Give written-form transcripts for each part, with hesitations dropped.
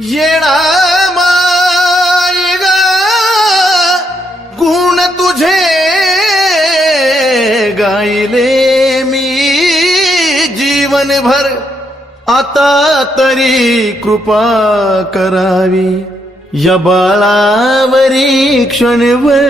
येणा माय ग गुण तुझे गायले मी जीवनभर, आता तरी कृपा करावी या बाळावरी क्षणभर.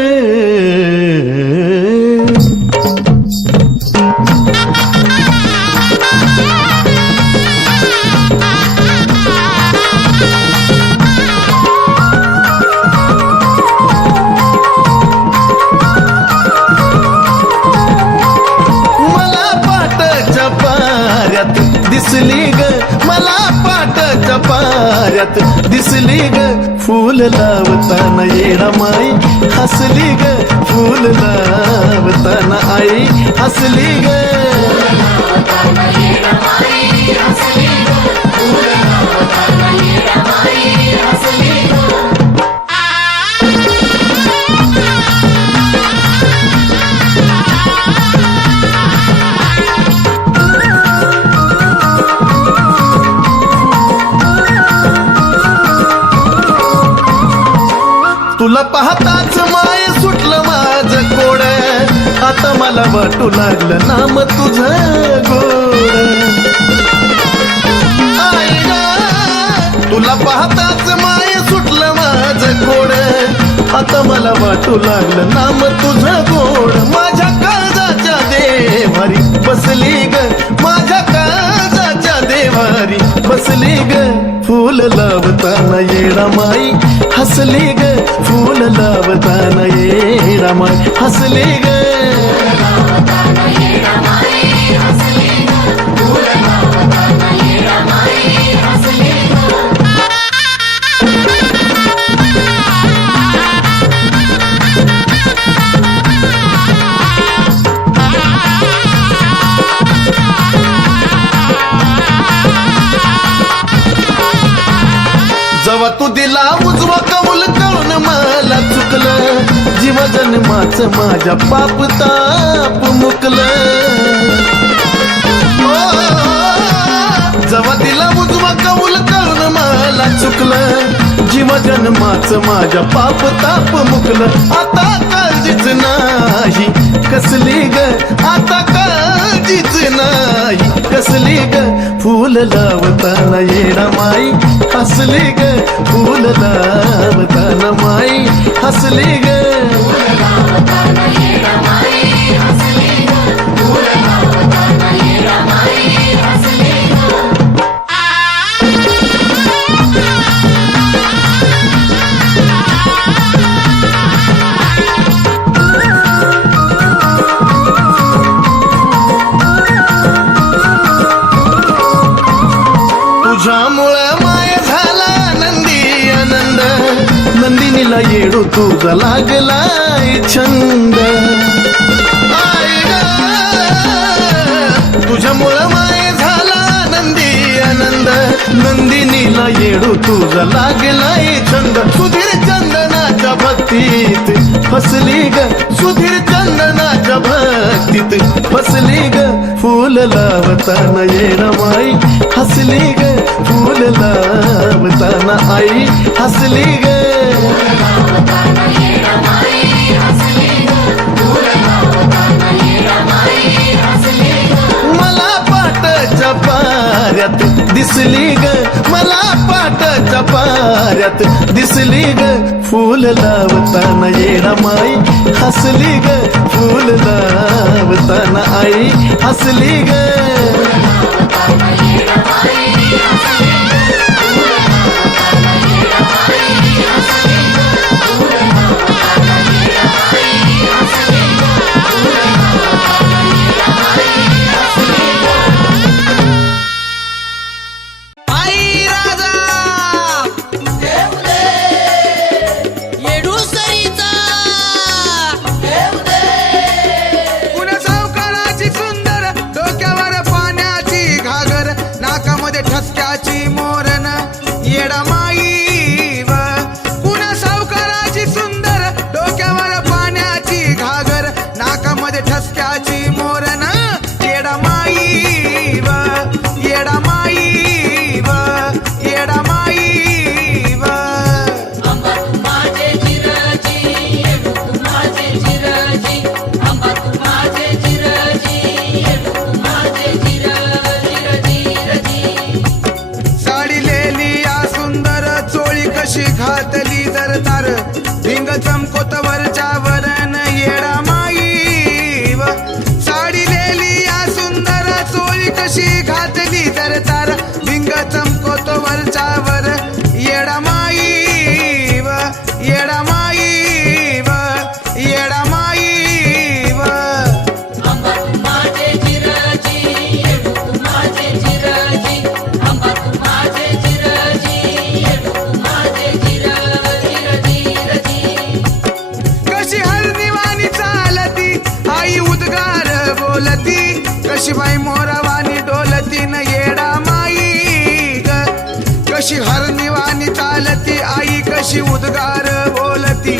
दिसली ग मला पाटाच्या पाऱ्यात, दिसली ग फूल लावताना येणा माई, हसली ग फूल लावताना आई, हसली ग. तुला पाहताच माय सुटलं माझं कोड, आता मला वाटू लागलं नाम तुझं गोड. आई ग तुला पाहताच माय सुटलं माझं कोड, आता मला वाटू लागलं नाम तुझं गोड. माझ्या काळजाच्या देवारी बसली ग, माझ्या काळजाच्या देवारी बसली ग फूल लावताना येणा माई, हसली ग फूल लावताना येणा माई, हसली ग. जेव्हा तू दिला उजवा कौल कळून मला चुकलं, जीव जन्माचं माझ्या पाप ताप मुकलं. जेव्हा दिला उजवा कौल कळून मला चुकलं, जीव जन्माचं माझ्या पाप ताप मुकलं. आता काळजीच नाही कसली ग, आता काळजीच नाही कसली ग फूल लावताना येणा माई, हसली ग फूल लावताना माई, हसली ग. तुझ्यामुळं माय झाला नंदी आनंद, नंदिनीला येडू तुझा लागलाय छंद. आई ग तुझ्यामुळं माय झाला नंदी आनंद, नंदिनीला येडू तुझा लागलाय छंद. सुधीर चंदनाच्या भक्तीत फसली ग, सुधीर चंदनाच्या भक्तीत फसली ग फूल लावताना येणा माई, हसली ग फूल लावताना आई, हसली ग. मला पाटाच्या पाऱ्यात दिसली ग, मला पाटाच्या पाऱ्यात दिसली ग फूल लावताना येणा माई, हसली ग फूल लावताना आई, हसली ग. ठसक्याची कशी घातली जर तार भिंग चमकोत वरच्या वरण येडा माई व साडी लेली या सुंदर चोळी कशी घातली जर तार भिंग चमकोत वरच्या वर येडा माई व येडा माई व येडा माई व कशी हरनिवानी चालती आई उद्गार बोलती कशी बाई मोरावानी डोलती न येडा माई ग कशी हरनिवानी चालती आई कशी उद्गार बोलती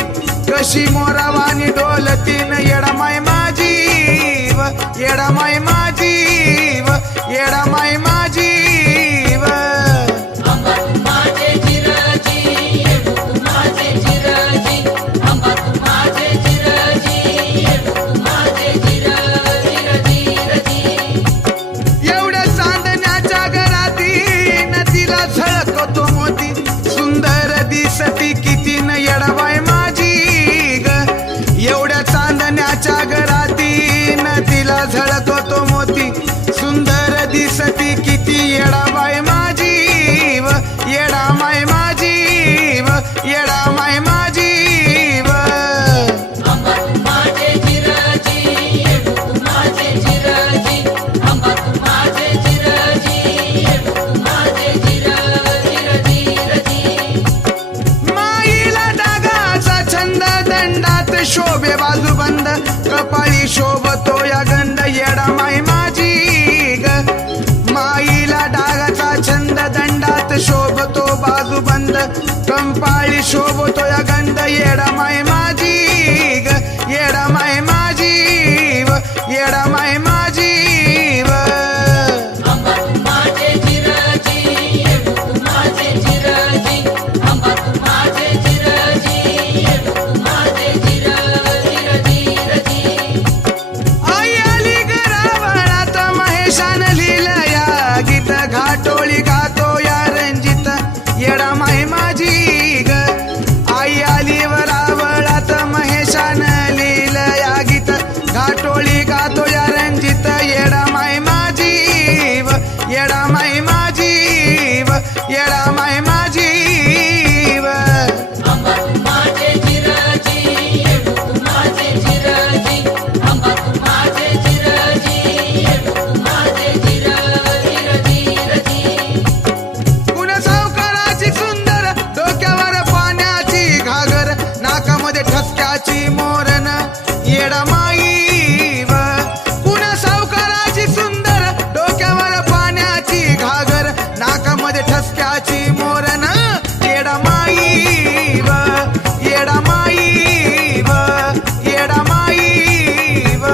कशी मोरावानी डोलती न येडा माय माझी व येडा माय माझी व येडा माय माझी व एवढ्या चांदण्याच्या घराती नदीला झळकतो मोती सुंदर दिसती किती न येडाबाई माझी ग एवढ्या चांदण्याच्या घराती नदीला झळकतो मोती सुंदर दिसती किती येडाबाई माझी व येडा माय माझी व येडा माय माझी व माईला डागाचा छंद दंडात शोभे बाजूबंद कपाळी शोभतो या गंध येडा माय माझी ग माईला डागाचा छंद दंडात शोभतो बाजूबंद कंपाळी शोभतो या गंध येडा माय माझी ग येडा माय माझी व येडा माय माझी व आई आली घरावळात महेशान लिहिलं या गीत घाटोळी गातो या रंजित येडा माय माझी ग आई आली वरावळात महेशान लिहिलं या गीत घाटोळी गातो या रंजित येडा माय माझी व येडा माय माझी व येडा माय माझी व कुण सावकाराची सुंदर डोक्यावर पाण्याची घागर नाकामध्ये ठसक्याची मोरण येडा माई व कुण सावकाराची सुंदर डोक्यावर पाण्याची घागर नाकामध्ये ठसक्याची मोरण येडा माई व येडा माई व येडा माई व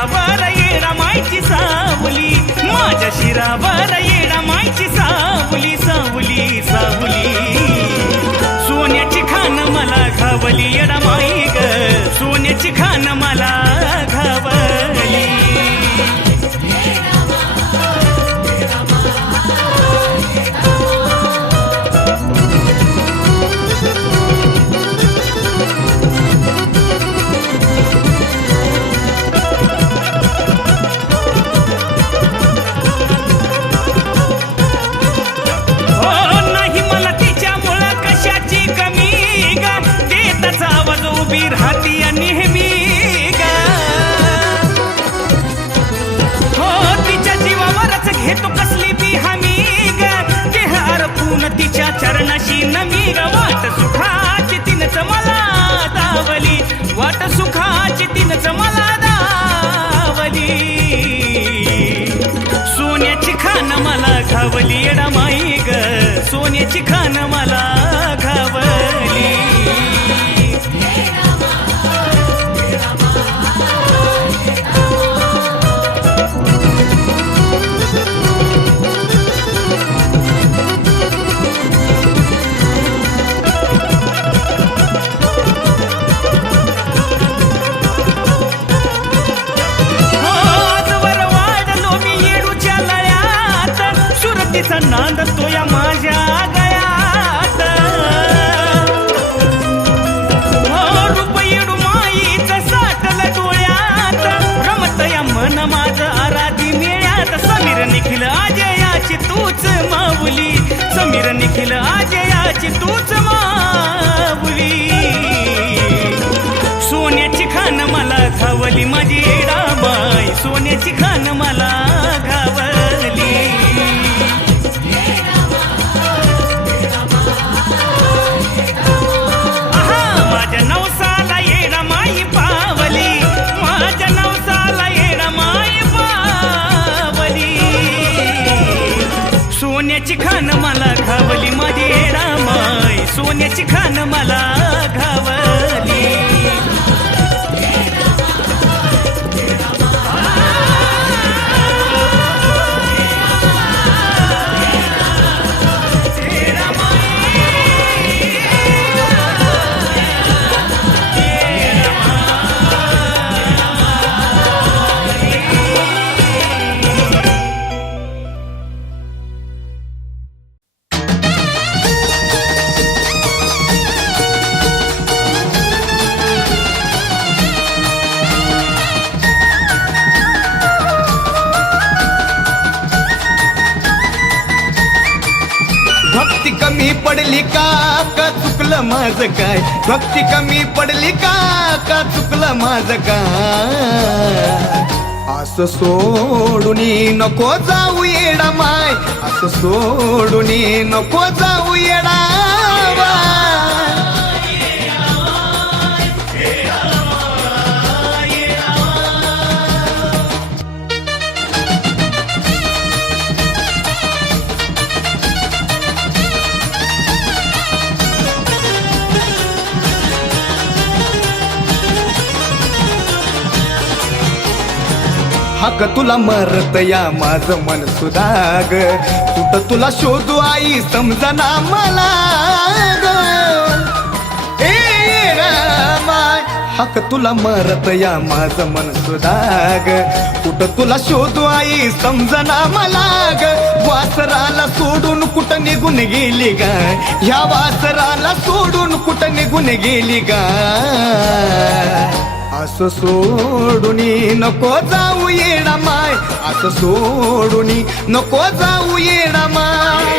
शिरावर येडा मायची सावली, माझ्या शिरावर येडा मायची सावली, सावली सावली. सोन्याची खान मला घावली येडा माई ग, सोन्याची खान मला घावली. उभी राहती नेहमी ग, हो तिच्या जीवावरच घेतो कसली बी हमी ग, देह अर्पून तिच्या चरणाशी नमी ग. वाट सुखाची तिनच मला दावली, वाट सुखाची तिनच मला दावली. सोन्याची खान मला घावली येडा माई ग, सोन्याची खान मला घावली. तिचा नांद तो या माझ्या गळ्यात, रूप येडू माईच साठल डोळ्यात, रमत या मन माझ आराधी मेळ्यात. समीर निखिल आजयाची तूच माऊली, समीर निखिल आजयाची तूच माऊली. सोन्याची खान मला घावली माझी येडा माई, सोन्याची खान मला घावली. माझ्या नवसाला येडा माई पावली, माझ्या नवसाला येडा माई पावली. सोन्याची खान मला घावली माझी येडा माई, सोन्याची खान मला घावली. भक्ती कमी पडली का चुकलं माझं काय, भक्ती कमी पडली का चुकलं माझं काय. असं सोडून नको जाऊ येडा माय, असं सोडून नको जाऊ येडा माय. हक तुला मरत या माझं मन सुधाग, कुठं तुला शोधू आई समजना मला ग. ए रामाय हक तुला मरत या माझं मन सुधाग, कुठं तुला शोधू आई समजना मला ग. वासराला सोडून कुठं निघून गेली ग, ह्या वासराला सोडून कुठं निघून गेली ग. असं सोडून नको जाऊ येडा माय, असं सोडून नको जाऊ येडा माय.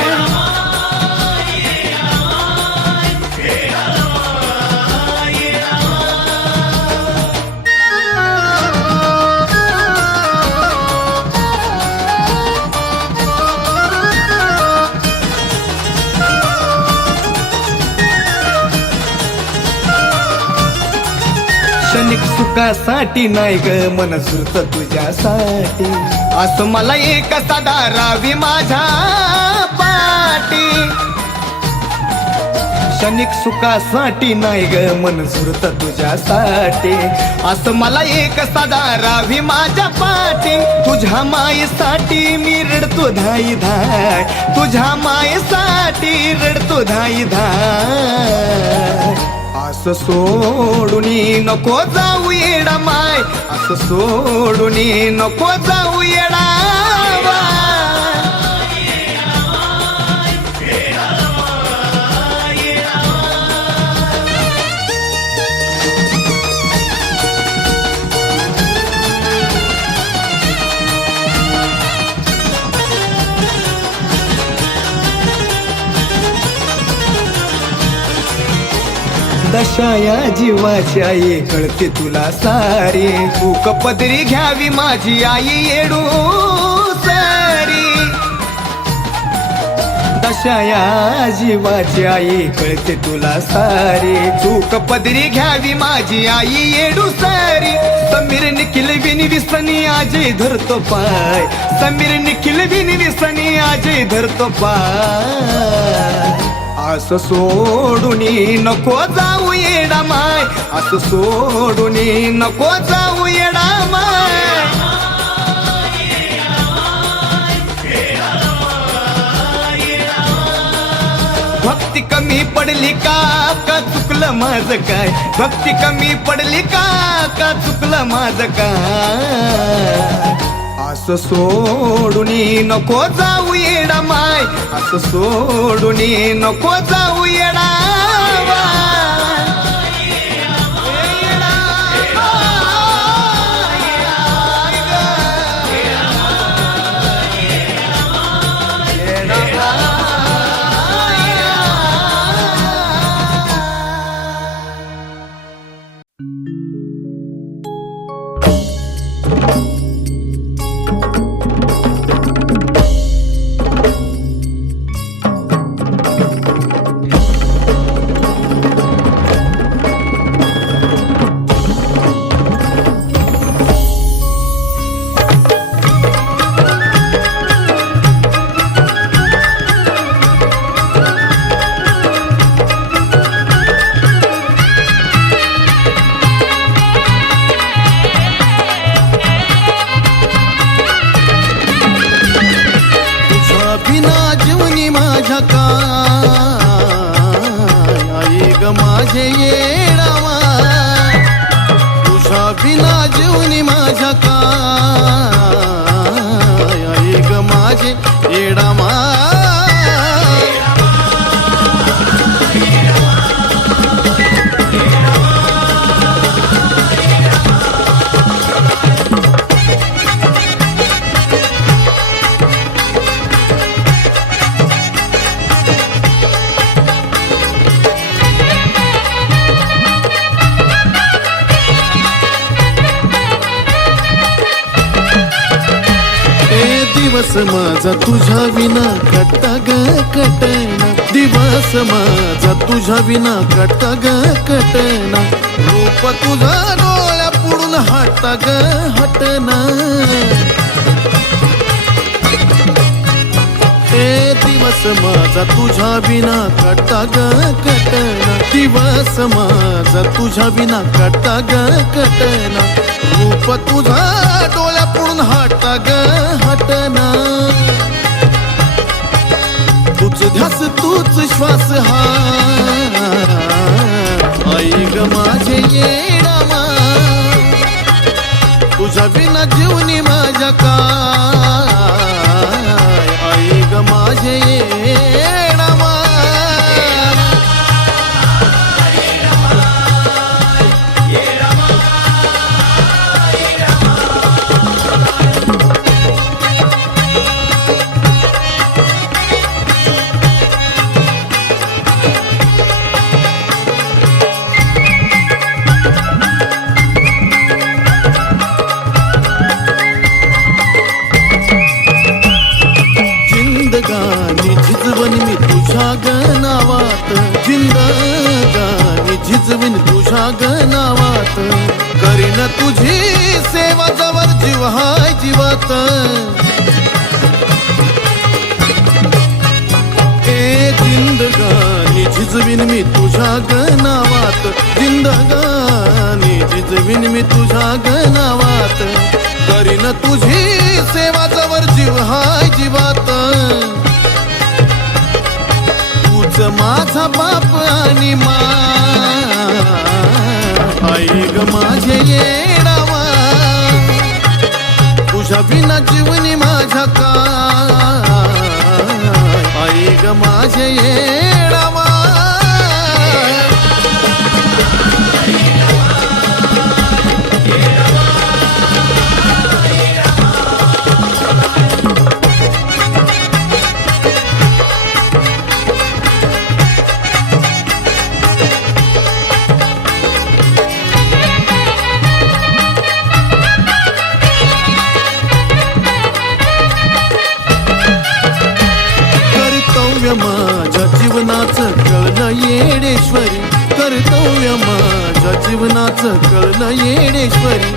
क्षणिक सुखासाठी नाही ग मन सुरत तुझ्यासाठी, असं मला एक साधा रावी माझ्या पाठी. क्षणिक सुखासाठी नाही ग मन झुरत तुझ्यासाठी असं मला एक सदा राहावी माझ्या पाठी तुझ्या मायेसाठी मी रडतो धाई धाय तुझ्या मायेसाठी रडतो धाई धाय असं सोडूनी नको जाऊ येडा माय असं सोडूनी नको जाऊ येडा दशा या जीवाची आई कळते तुला सारी तू कपदरी घ्यावी माझी आई येडू सारी दशा या जीवाची आई कळते तुला सारी तू कपदरी घ्यावी माझी आई येडू सारी समीर निखिल बिन विसनी आजही धरतो पाय समीर निखिल बिन विसनी आजही धरतो पाय असं सोडूनी नको जाऊ येडा माय असं सोडूनी नको जाऊ येडा माय भक्ती कमी पडली का चुकलं माझं काय भक्ती कमी पडली का चुकलं माझं काय असं सोडूनी नको जाऊ येडा माय असं सोडूनी नको जाऊ येडा माझे येडावा तुझ्या बिना जीवनी माझ्या काय आई ग माझे येडावा दिवस माझा तुझ्या विना कट्टा ग कटना दिवस माझा तुझ्या विना कट्टा ग कटना रूप तुझा डोळ्या पुढून हटा ग हटना दिवस माझा तुझ्या विना कट्टा ग कटना दिवस माझा तुझ्या विना कट्टा ग कटना रूप तुझा डोळ्या पुढून हटा ग हटना तूच ध्यास तूच श्वास हा आई ग माझे येडावा तुझ्या बिना जीवनी माझ्या काय आई ग माझे येडावा जिंदगानी झिजवन मी तुझ्या ग नावात जिंदगानी झिजवीन तुझ्या ग नावात करीन तुझी सेवा जवळ जीव हाय जीवात जिंदगानी झिजवीन मी तुझ्या गनावात, जिंदगानी झिजवीन मी तुझ्या गनावात, करीन तुझी सेवा जवर जीव हाय जीवात, तूच माझा बाप आणि आई ग माझे येडावा, तुझ्या बिना जीवनी माझ्या काय, आई ग माझे येडावा. माझ्या जीवनाचं कळलं येडेश्वरी, कर्तव्य माझ्या जीवनाचं कळलं येडेश्वरी,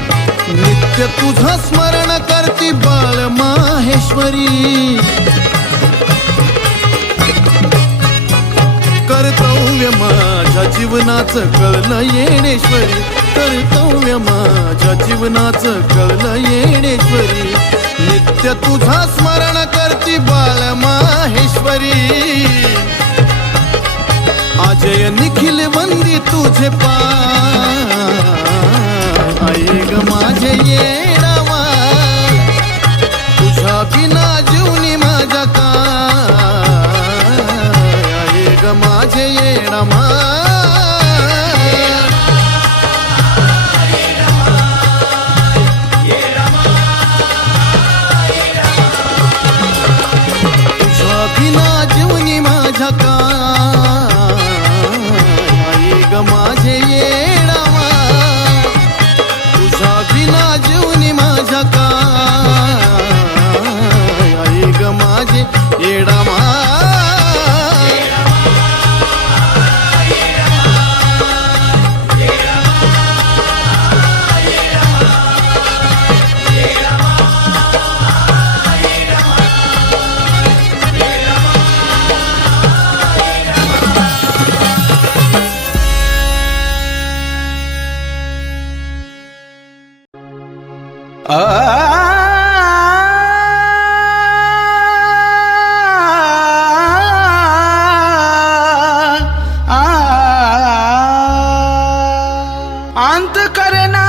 नित्य तुझं स्मरण करती बाळ माहेश्वरी, कर्तव्य माझ्या जीवनाचं कळलं येडेश्वरी, कर्तव्य माझ्या जीवनाचं कळलं येडेश्वरी, नित्य तुझा स्मरण करती बाळ माहेश्वरी, अजय निखिल वंदी तुझे पाय, आई ग माझे येडावा, तुझ्या बिना जीवनी माझ्या काय, आई ग माझे येडावा. बिना जीवनी माझ्या काय, आई ग माझे येडावा, तुझ्या बिना जीवनी माझ्या काय, आई ग माझे येडावा. अंत करना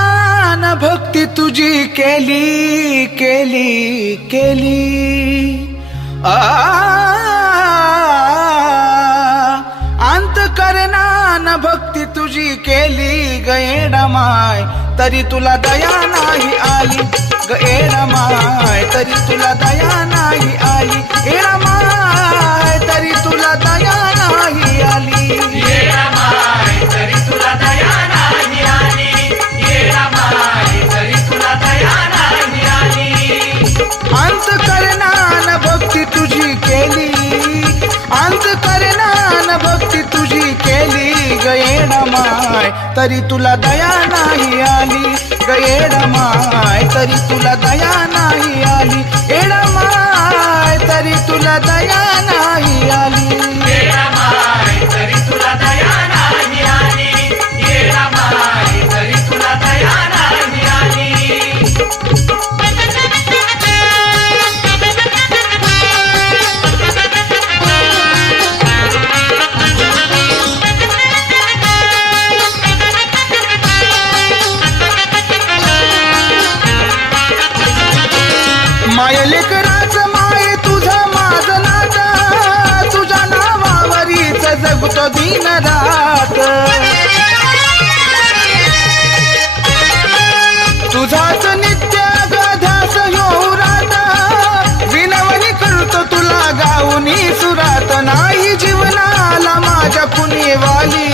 न भक्ती तुझी केली केली केली, अंत करना न भक्ती तुझी केली गएडमाय, तरी तुला दया नाही आली गएडमाय, तरी तुला दया नाही आली एडमाय, तरी तुला दया नाही आली येडामाय, तरी तुला दया नाही आली, येडामाय, तरी तुला दया नाही आली. अंत करना न भक्ती तुझी केली, अंत करना न भक्ती तुझी केली गएडमाय, तरी तुला दया नाही आली गएडमाय, तरी तुला दया नाही आली एडमाय, तरी तुला दया नाही आली. येडामाय, तरी तुला दया नाही आली, येडामाय, तरी तुला दया नाही आली. माय लेकराचं माय तुझा माझं नाता, तुझ्या नावावरीच जगतो दिन रात, तुझाच नित्य गध्यास ह्यो रात, विनवणी करतो तुला गाऊनी सुरात, नाही जीवनाला माझ्या पुण्यवाली,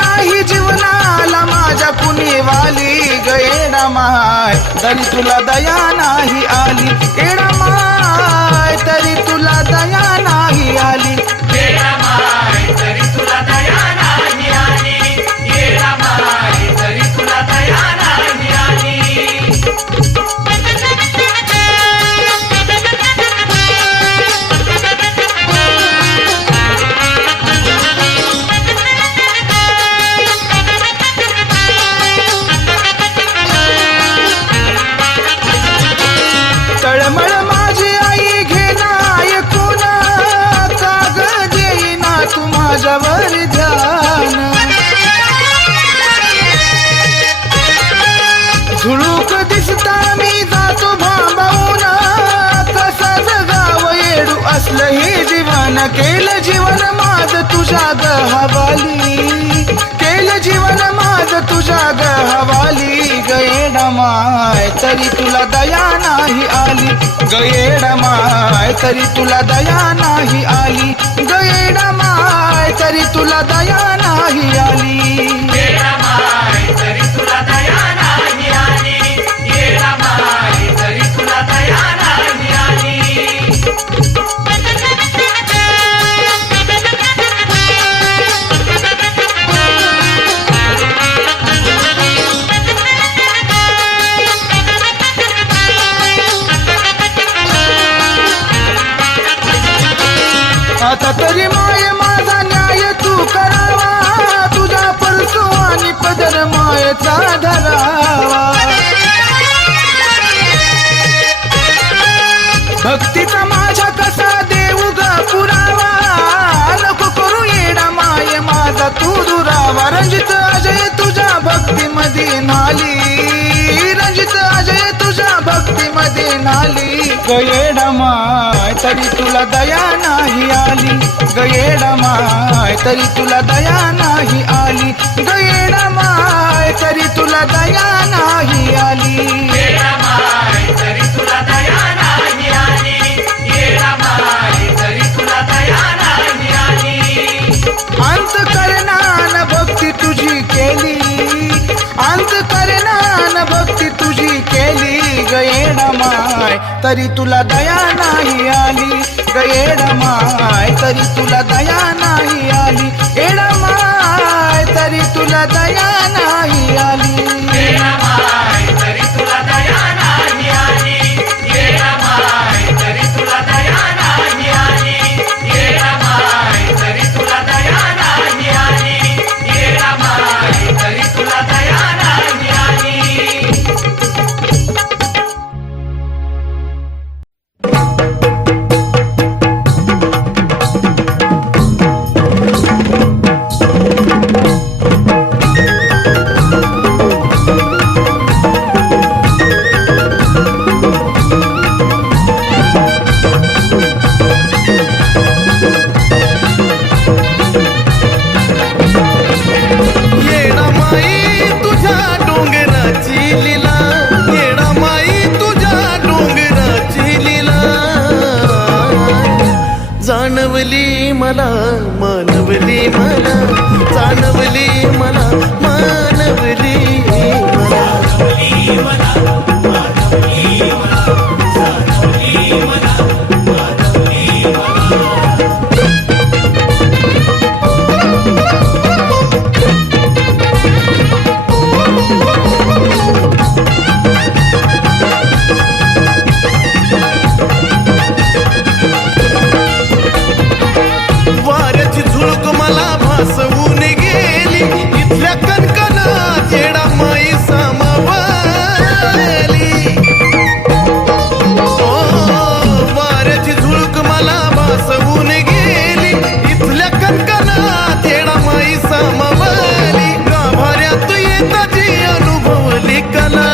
नाही जीवनाला माझ्या पुण्यवाली गएडमाय, तरी तुला दया नाही आली एडमाय, तरी तुला दया नाही आली. येडामाय, तरी तुला दया नाही आली, येडामाय, तरी तुला दया नाही आली. हे जीवन केलं जीवन माझ तुझ्या ग हवाली केलं जीवन माझ तुझ्या ग हवाली गयेडा माय तरी तुला दया नाही आली गयेडा माय तरी तुला दया नाही आली गयेडा माय तरी तुला दया नाही आली आता तरी माय माझा न्याय तू करावा तुझा परसो आणि पदर मायचा धरावा भक्तीचा माझा कसा देऊ ग पुरावा नको करू येडा माय माझा तू दुरावा रंजित अजय तुझ्या भक्तीमध्ये नाली रंजित अजय तुझ्या भक्तीमध्ये नाली गयेडा माय तरी तुला दया नाही आली गयेडा माय तरी तुला दया नाही आली गयेडा माय तरी तुला दया नाही आली अंत करणान भक्ती तुझी केली अंत करणान भक्ती तुझी केली गयेडा माय तरी तुला दया नाही आली गयेडा माय तरी तुला दया नाही आली एडा माय तरी तुला दया नाही आली जाणवली मला मानवली मला जाणवली मला मानवली वाऱ्याची झुळूक मला भासवून गेली इथल्या कणकणात येडा माई सामावली वाऱ्याची झुळूक मला भासवून गेली इथल्या कणकणात येडा माई सामावली गाभाऱ्यात येताची अनुभवली कला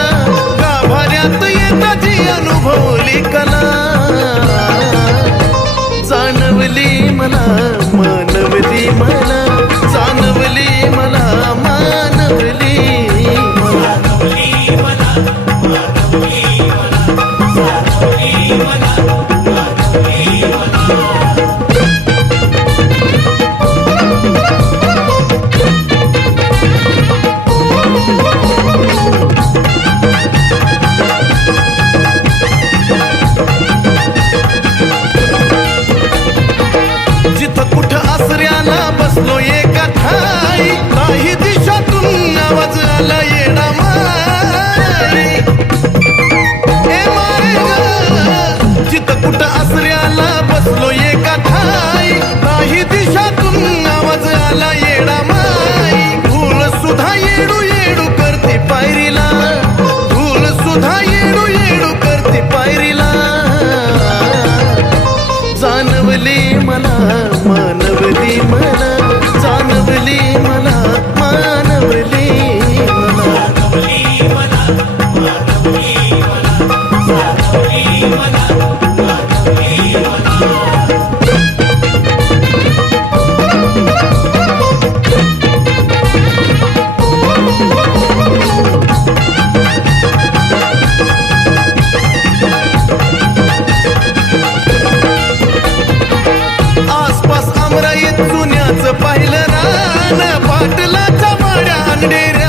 गाभाऱ्यात येताची अनुभवली कला जाणवली मला मानवली मला जाणवली मला मानवली जिथं कुठं आसऱ्याला बसलो एका ठाई काही दिशातून आवाज आला येडा माय ए माय ग जिथं कुठं आसऱ्याला बसलो एका ठाई काही दिशातून आवाज आला येडा माय धूळ सुद्धा येडू येडू करते पायरीला धूळ सुद्धा येडू येडू करते पायरीला जाणवली मला मानवली मला जाणवली मला मानवली मला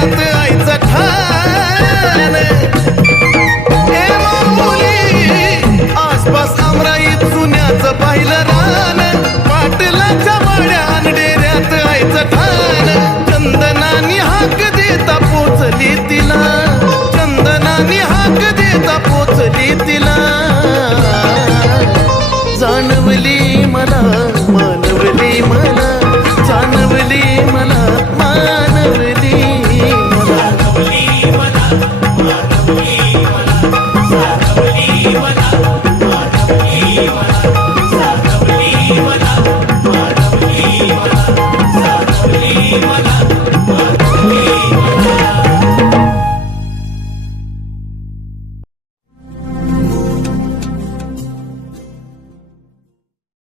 हृदयात आईचा ठाई